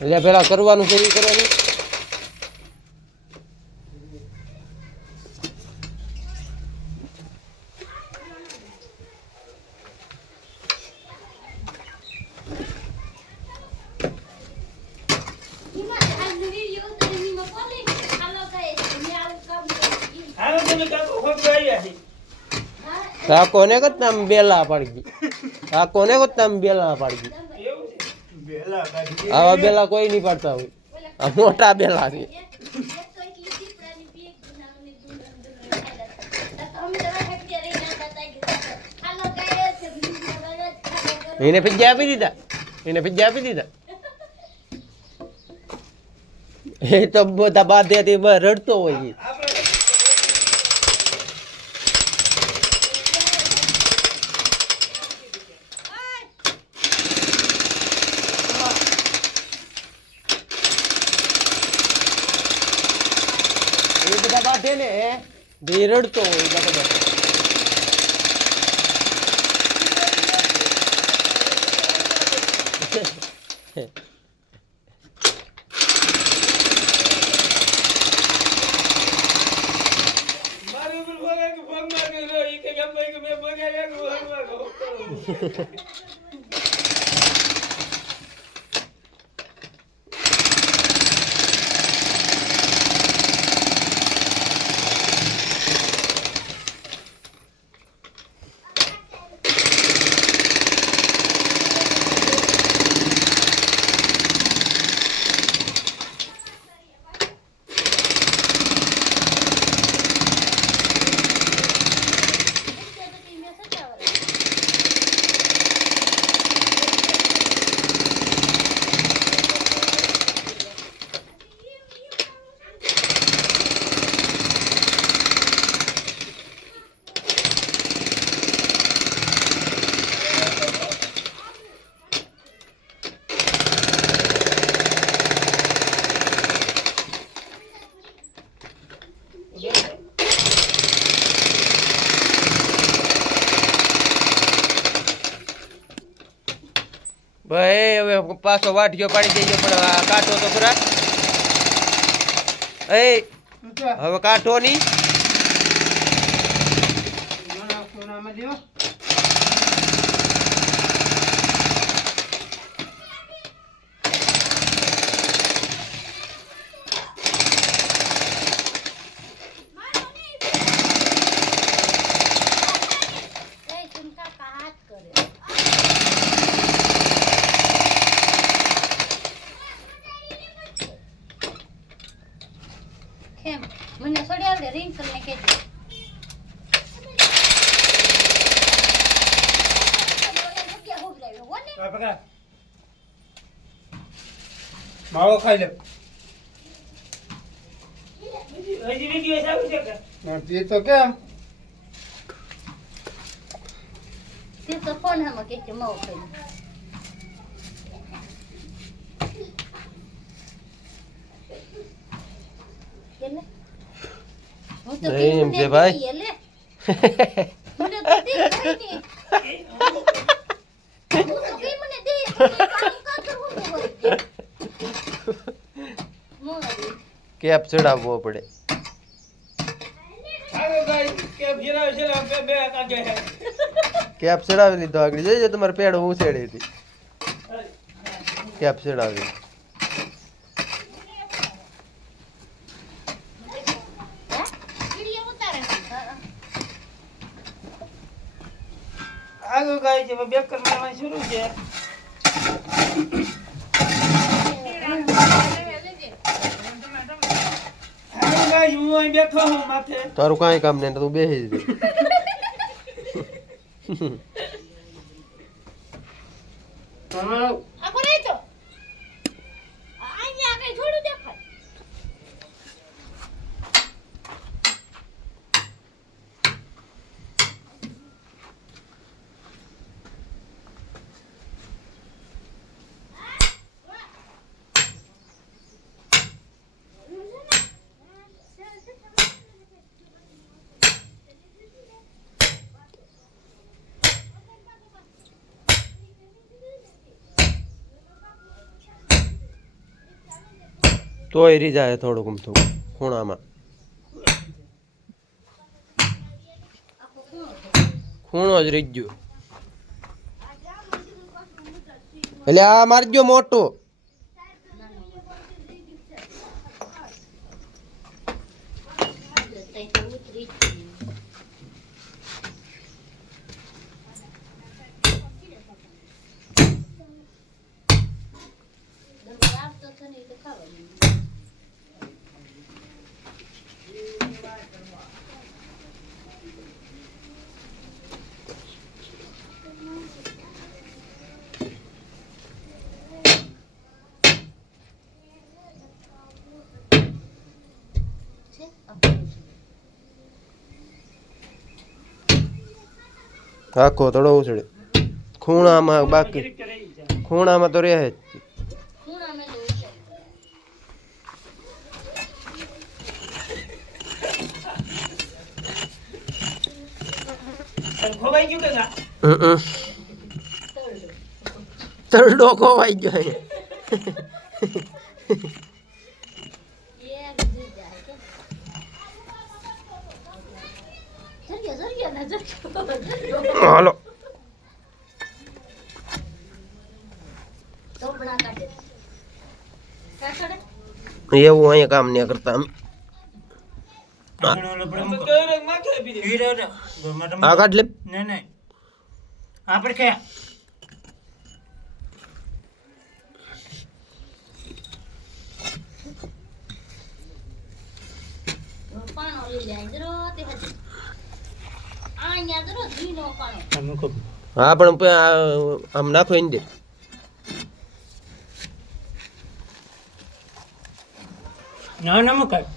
એટલે પેલા કરવાનું છે એ કરવાનું. આ કોને કત નામ બેલા પાડી આ કોને કત નામ બેલા પાડી આવા બેલા કોઈ નહીં પાડતા હોય આ મોટા બેલા છે એને પીજા આપી દીધા એ તો બધા બાધ્યાથી રડતો હોય બધા બાધે ને રડતો હોય બધા ભાઈ હવે પાછો વાટક્યો પાડી દેજો પણ આ કાંઠો તો ખરા એ હવે કાંઠો ની મને છોડી આવડે રિંગ કરીને કેજો માવો ખાઈ લે હજી વિડિયો ચાલુ છે કે તે તો કેમ તે તો ફોન હમ કેજો માવો ખાઈ લે હું તો એમ છે ભાઈ લે મને તો દે નહીં હું તો કે મને દે કામ કરવું હોય મોરી કેપ ચડાવવો પડે આગળ ગાઈ કે ફેરાવ છે બે કાગે કેપ ચડાવી લીધો આગળ જોઈજો તમારે પેડ ઉછેડી હતી કેપ ચડાવી આગળ ગાઈ છે બેકર મારવાનું શરૂ છે આગળ ગાઈ હું અહીં બેઠો હું માથે તારું કાંઈ કામ નહીં તું બેસી જ આ કોને તો અહીંયા કઈ થોડું દેખાય તોય રીજાય થોડુંક થોડું ખૂણામાં આખો ખૂણો છે. ખૂણો જ રહી ગયો એટલે આ મારજો મોટું તઈ તો ઉતરી જ ગયું. દવા આપતો હતો ને એ તો ખાવાનું. છે આપણું જ. આખો થોડો ઉછળે ખૂણામાં બાકી જરીક તો રહી જાય. ખૂણામાં તો રહે જ ખૂણામાં તો ઉતરે. અને ખોવાઈ ગયું કે ના? તરડો ખોવાઈ ગયો એક બીજું જાય કે. જરીયો ના જરીયો. હાલો ચોપડા કાઢે. કાઢે. એવું અહીંયા કામ નહીં કરતા અમે આમ તો કેવડે માથે આપી દે. આ કાઢ લે નહીં આપણે કે પાણો લઈ લે જરો તે હતી. આયા જરો ધીનો પાણો. હા પણ આમ નાખો એને દે ના ના મુકાય.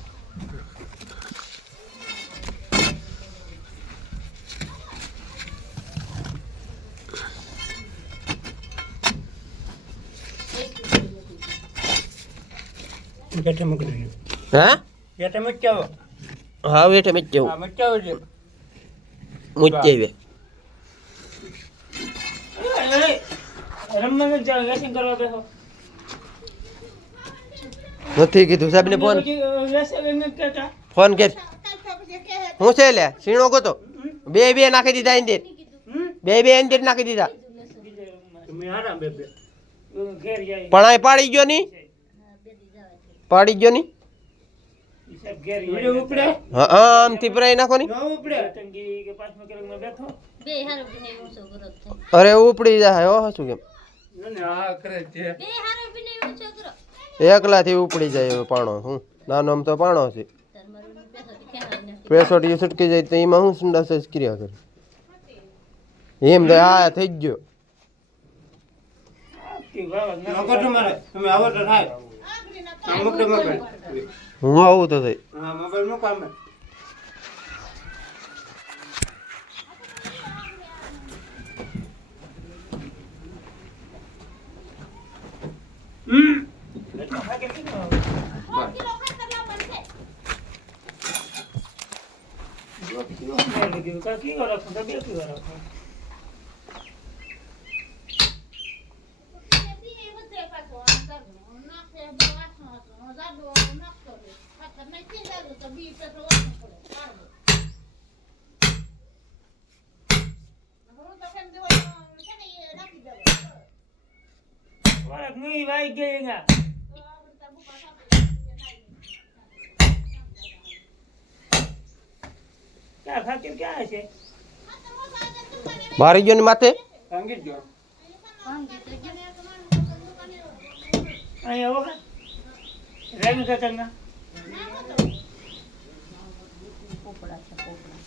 બેઠે મૂકી દે. હા બેઠે મૂક્યા હા વેઠે મેચ જવું હા મૂક્યા છે. મૂચે રમવાનું જ જાવ લેસન કરવા બેહો. નથી કીધું સાહેબ ને ફોન લેસન નથી કહેતા. ફોન કર હું છે લે સીણો ગોતો બે નાખી દીધા અંદર બે અંદર નાખી દીધા તમે આરામ બે ઘેર જાય. પણ આ પાડી ગયો નહીં પાડી ગયો નહીં સાહેબ ઘેર જાય. ઉપડે હા આમથી ભરાઈ નાખો ની ન ઉપડે તંગી કે પાંચમા કલાકમાં બેઠો. બે હારો બને ઊંચો કરો તો. અરે ઉપડી જાય હો શું કેમ હા કરે છે બે હારો બને ઊંચો કરો. એકલાથી ઉપડી જાય એવો પાણો હું નાનો આમ તો પાણો છે તાર મારું પેસો ખેરાને. પેસોટી છૂટકી જાય તો એમાં હું સંડાસ ક્રિયા કરે એમ તો આ થઈ જ ગયો કે વાવા નકર તમારે તમે આવો તો થાય આ મૂકે મોબાઈલ હું આવું તો થઈ હા મોબાઈલ મૂકો આમે કી કરો છો બે કી કરો છો. વાળા નહીં વાઈ ગઈ ના ક્યાં ખાતર ક્યાં છે મારી ગયો ને માથે સંગીત જો અહીંયા વખત રેમી કાકા પોપડા છે પોપડા.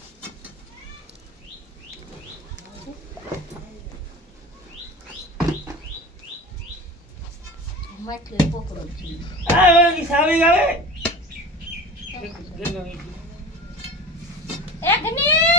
માથે પોપડો છે. આ ઓલી સાવી આવે એ ઘની